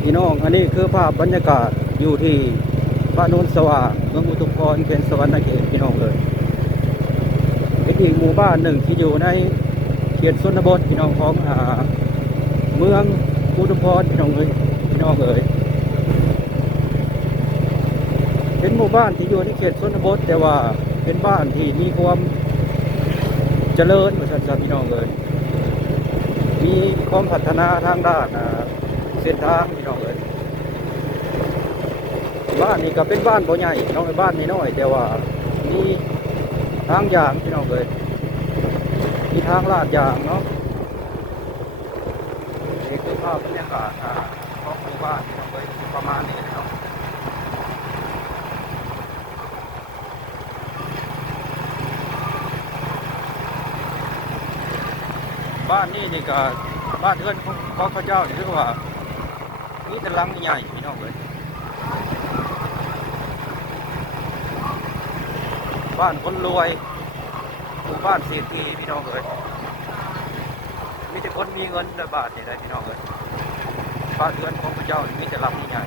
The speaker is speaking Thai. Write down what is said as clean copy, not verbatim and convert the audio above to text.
พี่น้องอันนี้คือภาพบรรยากาศอยู่ที่บ้านโนนสว่างเมืองอุทุมพรเขตสวรรณเขตพี่น้องเลยเป็นอีกหมู่บ้านหนึ่งที่อยู่ในเขตชนบทพี่น้องของเมืองอุทุมพรพี่น้องเลยเป็นหมู่บ้านที่อยู่ในเขตชนบทแต่ว่าเป็นบ้านที่มีความเจริญประชาชนพี่น้องเลยมีความพัฒนาทางด้านเส้นทางพี่น้องเลยบ้านนี้ก็เป็นบ้านบ่ใหญ่น้องบ้านน้อยแต่ว่ามีทางยางพี่น้องเลยมีทางลาดยางเนาะนี่คือภาพบรรยากาศของหมู่บ้านพี่น้องเลยประมาณนี้นะครับบ้านนี้นี่ก็บ้านเพื่อนของเขาเจ้านี่คือว่ามีแต่หลังใหญ่พี่น้องเลยบ้านคนรวยหมู่บ้านเศรษฐีพี่น้องเลยมีแต่คนมีเงินระบาดนี่เลยพี่น้องเลยบ้านเรือนของพระเจ้านี่มีแต่หลังใหญ่